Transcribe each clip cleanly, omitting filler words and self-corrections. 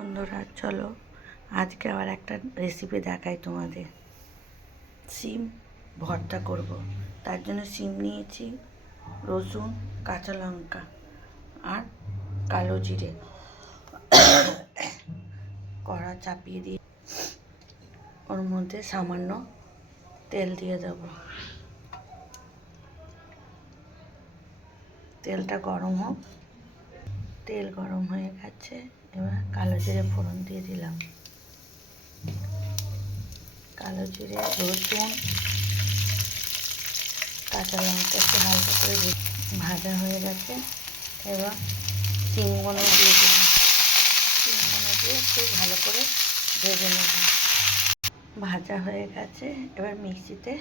বন্ধুরা চলো আজকে আবার একটা রেসিপি দেখাই তোমাদের। সিম ভর্তা করব, তার জন্য সিম নিয়েছি, রসুন, কাঁচা লঙ্কা আর কালো জিরে। কড়া চাপিয়ে দিয়ে ওর মধ্যে সামান্য তেল দিয়ে দেবো। তেলটা গরম হোক। তেল গরম হয়ে গেছে, এবার কালো জিরে ফোড়ন দিয়ে দিলাম। কালো জিরে, রসুন, কাঁচা লঙ্কা একটু হালকা করে ভাজা হয়ে গেছে। এবার সিমগুলো দিয়ে দিলাম। সিমগুলো দিয়ে একটু ভালো করে ভেজে নেব। ভাজা হয়ে গেছে, এবার মিক্সিতে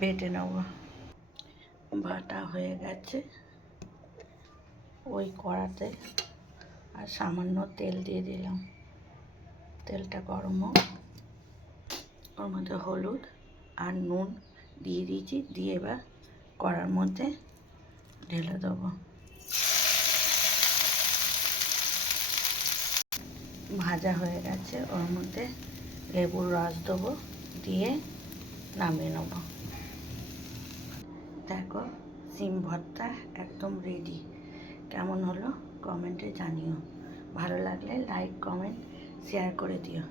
বেটে নেব। বাটা হয়ে গেছে। ওই কড়াতে আর সামান্য তেল দিয়ে দিলাম। তেলটা গরম হোক। ওর মধ্যে হলুদ আর নুন দিয়ে দিয়েছি, দিয়ে এবার কড়ার মধ্যে ঢেলে দেবো। ভাজা হয়ে গেছে, ওর মধ্যে লেবুর রস দেবো, দিয়ে নামিয়ে নেব। দেখো সিম ভর্তা একদম রেডি। কেমন হলো কমেন্টে জানিও। ভালো লাগলে লাইক, কমেন্ট, শেয়ার করে দিও।